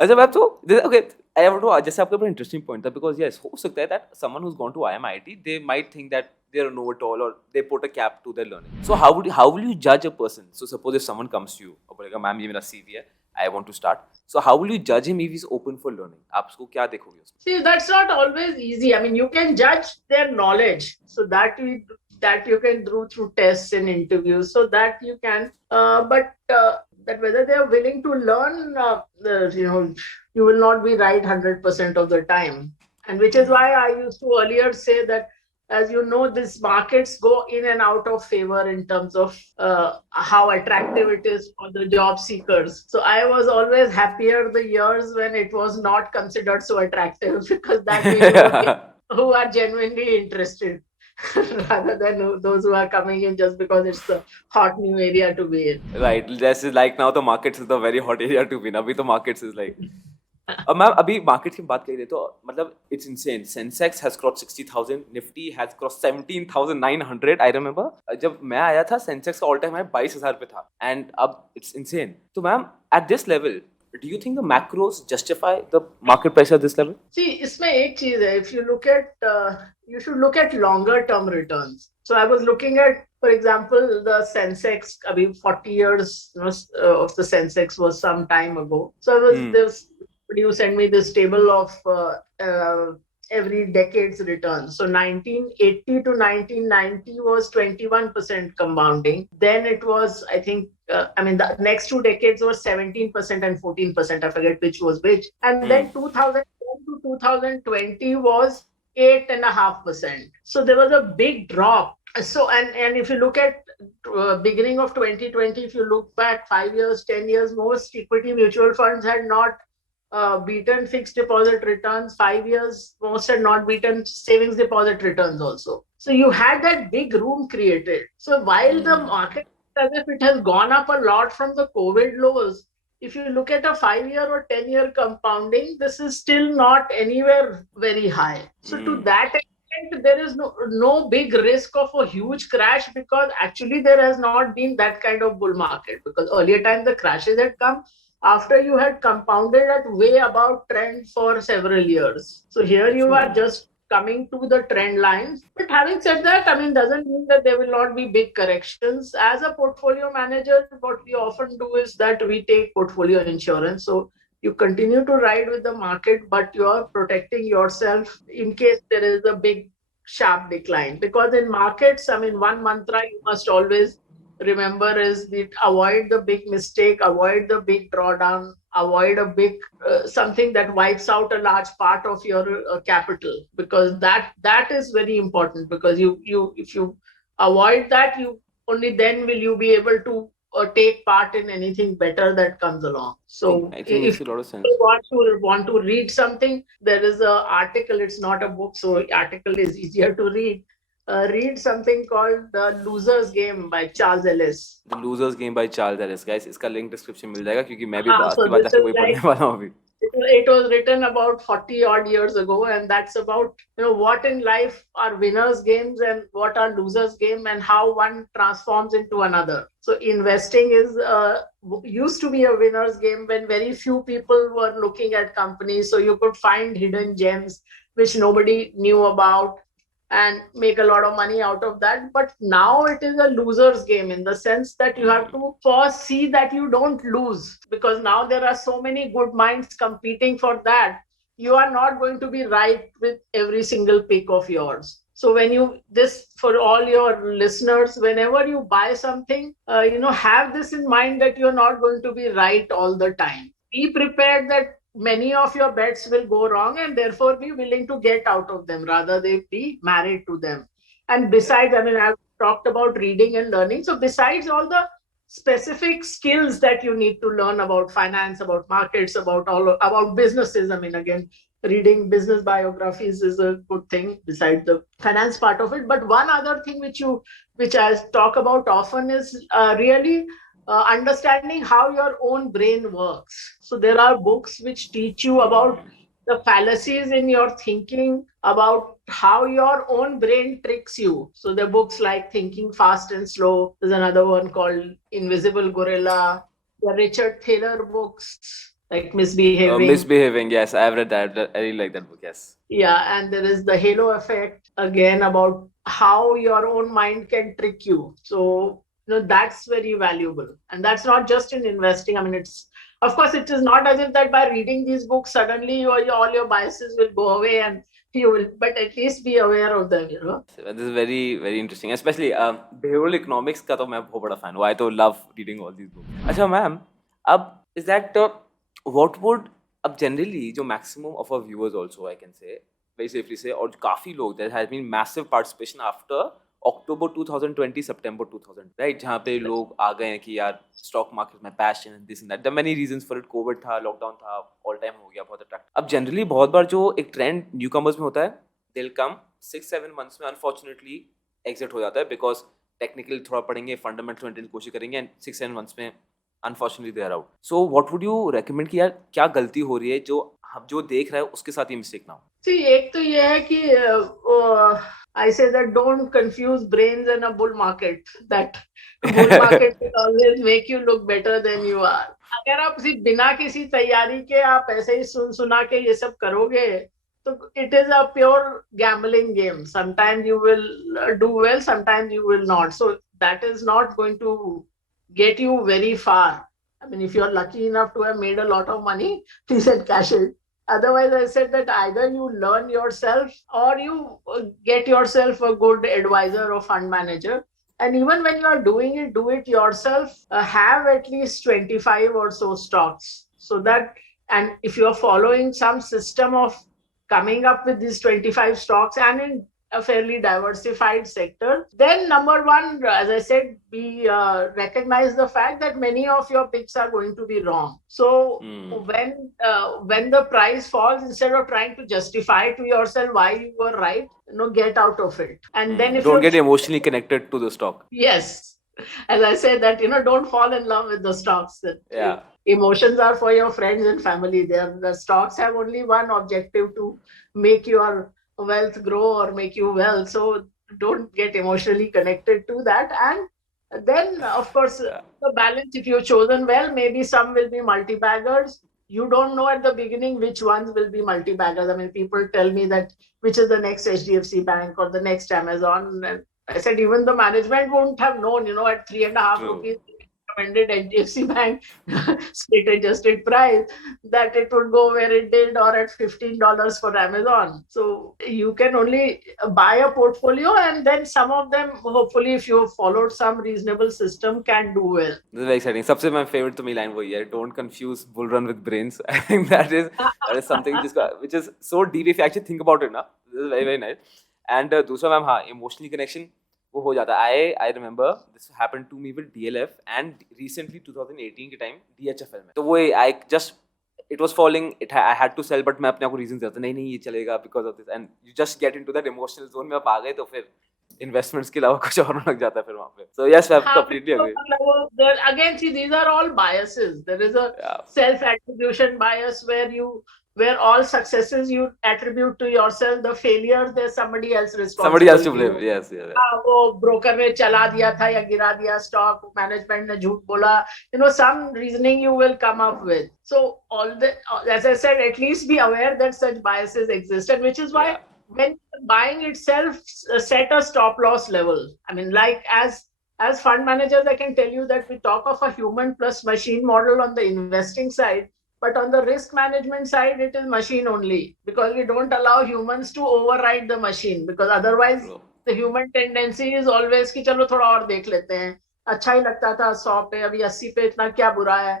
अच्छा ma'am तो okay, I want to जैसे आपका बड़ा interesting point था, because yes हो सकता है that someone who's gone to IMIT they might think that they know it all or they put a cap to their learning. So how will you judge a person? So suppose if someone comes to you और बोलेगा ma'am ये मेरा CV है, I want to start. So how will you judge him if he's open for learning? आप उसको क्या देखोगे उसमें? See, that's not always easy. I mean, you can judge their knowledge, so that you can do through tests and interviews, so that you can. But that whether they are willing to learn, you will not be right 100% of the time. And which is why I used to earlier say that, as you know, these markets go in and out of favor in terms of how attractive it is for the job seekers. So I was always happier the years when it was not considered so attractive, because that way you were who are genuinely interested rather than those who are coming in just because it's the hot new area to be in. Right. This is like now the markets is the very hot area to be in. अभी तो markets is like अब ma'am अभी market की बात करें तो मतलब it's insane Sensex has cross 60,000 Nifty has cross 17,900 I remember जब मैं आया था सेंसेक्स का ऑल टाइम हाई 22,000 पे था एंड अब इट्स इनसेन तो ma'am at this level do you think the macros justify the market price at this level? See, इसमें एक चीज है, if you look at you should look at longer term returns. So I was looking at, for example, the Sensex. अभी 40 years of the Sensex was some time ago. So I was this. You sent me this table of every decade's return. So 1980 to 1990 was 21% compounding. Then it was, I think, the next 2 decades were 17% and 14%. I forget which was which. And then 2010 to 2020 was 8.5%. So there was a big drop. So and if you look at beginning of 2020, if you look back 5 years, 10 years, most equity mutual funds had not beaten fixed deposit returns. 5 years, most had not beaten savings deposit returns also. So you had that big room created. So while the market, as if it has gone up a lot from the COVID lows, if you look at a 5-year or 10-year compounding, this is still not anywhere very high. So to that extent, there is no big risk of a huge crash, because actually there has not been that kind of bull market, because earlier time the crashes had come after you had compounded at way above trend for several years. So here you are just coming to the trend lines. But having said that, doesn't mean that there will not be big corrections. As a portfolio manager, what we often do is that we take portfolio insurance. So you continue to ride with the market, but you are protecting yourself in case there is a big sharp decline. Because in markets, one mantra you must always remember is that avoid the big mistake, avoid the big drawdown, avoid a big something that wipes out a large part of your capital, because that is very important, because you if you avoid that, you only then will you be able to take part in anything better that comes along. So I think if makes a lot of sense. you want to read something, there is an article. It's not a book, so article is easier to read. Read something called The Loser's Game by Charles Ellis. The Losers Game by Charles Ellis, guys. इसका link description मिल जाएगा क्योंकि मैं भी हाँ, आपकी so बात this जाके is वही like पढ़ने वाला हूँ अभी. it was written about 40 odd years ago, and that's about what in life are winners games and what are losers game, and how one transforms into another. So investing is used to be a winners game when very few people were looking at companies, so you could find hidden gems which nobody knew about and make a lot of money out of that. But now it is a loser's game, in the sense that you have to first see that you don't lose, because now there are so many good minds competing for that. You are not going to be right with every single pick of yours. So this for all your listeners, whenever you buy something, have this in mind, that you're not going to be right all the time. Be prepared that many of your bets will go wrong, and therefore be willing to get out of them rather than be married to them. And besides, I've talked about reading and learning. So besides all the specific skills that you need to learn about finance, about markets, about businesses, again, reading business biographies is a good thing besides the finance part of it. But one other thing which I talk about often is really understanding how your own brain works. So there are books which teach you about the fallacies in your thinking, about how your own brain tricks you. So there are books like Thinking Fast and Slow. There's another one called Invisible Gorilla. The Richard Thaler books like Misbehaving. Misbehaving, yes, I have read that. I really like that book, yes. Yeah, and there is The Halo Effect, again, about how your own mind can trick you. So that's very valuable, and that's not just in investing. It's, of course, it is not as if that by reading these books suddenly all your biases will go away, and you will, but at least be aware of them. This is very very interesting, especially behavioral economics का तो मैं बहुत बड़ा fan हूँ. I तो love reading all these books. अच्छा ma'am, अब is that what would अब generally जो maximum of our viewers also I can say very safely say, और काफी लोग, there has been massive participation after October 2020, September 2000, right? जहाँ पे लोग आ गए हैं कि यार स्टॉक मार्केट में passion and this and that, there many reasons for it. Covid था, लॉकडाउन था, ऑल टाइम हो गया, बहुत अट्रैक्ट. अब जनरली बहुत बार जो एक ट्रेंड न्यूकमर्स में होता है, they'll come 6-7 months में unfortunately exit हो जाता है because technically थोड़ा पढ़ेंगे fundamental maintain की कोशिश करेंगे and 6-7 months में unfortunately they are out. So what would you recommend कि यार क्या गलती हो रही है जो हम जो देख रहा है उसके साथ ये mistake ना हो? See, एक तो ये है कि I say that don't confuse brains and a bull market. That bull market will always make you look better than you are. अगर आप सिर्फ बिना किसी तैयारी के आप ऐसे ही सुना के ये सब करोगे तो it is a pure gambling game. Sometimes you will do well, sometimes you will not. So that is not going to get you very far. I mean, if you're lucky enough to have made a lot of money, please cash it. Otherwise, I said that either you learn yourself or you get yourself a good advisor or fund manager. And even when you are doing it, do it yourself. Have at least 25 or so stocks. So that, and if you are following some system of coming up with these 25 stocks and in a fairly diversified sector, then number one, as I said, we recognize the fact that many of your picks are going to be wrong. So when the price falls, instead of trying to justify to yourself why you were right, get out of it. And then if don't get emotionally connected to the stock. Yes, as I said that don't fall in love with the stocks. Yeah. Emotions are for your friends and family. The stocks have only one objective, to make your wealth grow or make you well. So don't get emotionally connected to that. And then, of course, the balance, if you've chosen well, maybe some will be multi-baggers. You don't know at the beginning which ones will be multi-baggers. I mean, people tell me that which is the next HDFC Bank or the next Amazon. And I said even the management won't have known, at 3.5 rupees recommended HDFC Bank state adjusted price, that it would go where it did, or at $15 for Amazon. So you can only buy a portfolio, and then some of them, hopefully, if you followed some reasonable system, can do well. This is very exciting. सबसे my favorite to me line वो है, don't confuse bull run with brains. I think that is something which is so deep if you actually think about it ना. This is very very nice. And दूसरा ma'am हाँ, emotional connection वो हो जाता है. I remember this happened to me with DLF and recently 2018 के time DHFL में. तो वो I just it was falling. I had to sell, but मैं अपने आप को reasons देता नहीं ये चलेगा because of this, and you just get into that emotional zone में आप आ गए तो फिर investments के अलावा कुछ और लग जाता है फिर वहाँ पे. So yes, I completely agree. Again, see, these are all biases. There is a self-attribution bias where all successes you attribute to yourself, the failures there's somebody else responsible. Somebody else to blame. Yes. वो broker ने चला दिया था या गिरा दिया stock, management ने झूठ बोला. Some reasoning you will come up with. So as I said, at least be aware that such biases exist, and which is why when buying itself, set a stop loss level. I mean, like as fund managers, I can tell you that we talk of a human plus machine model on the investing side. But on the risk management side, it is machine only, because we don't allow humans to override the machine, because otherwise the human tendency is always कि चलो थोड़ा और देख लेते हैं, अच्छा ही लगता था 100 पे, अभी 80 पे, इतना क्या बुरा है.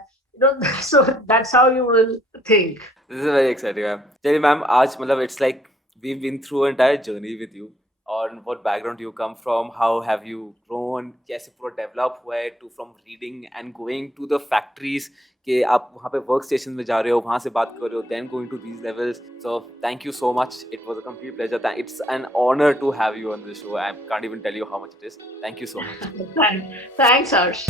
So that's how you will think. This is very exciting, ma'am. चलिए मैम, आज मतलब it's like we've been through an entire journey with you. On what background you come from, how have you grown, कैसे पूरा develop हुआ है, to from reading and going to the factories कि आप वहाँ पे work station में जा रहे हो, वहाँ से बात कर रहे हो, then going to these levels. So thank you so much. It was a complete pleasure. It's an honor to have you on the show. I can't even tell you how much it is. Thank you so much. Thanks, Harsh.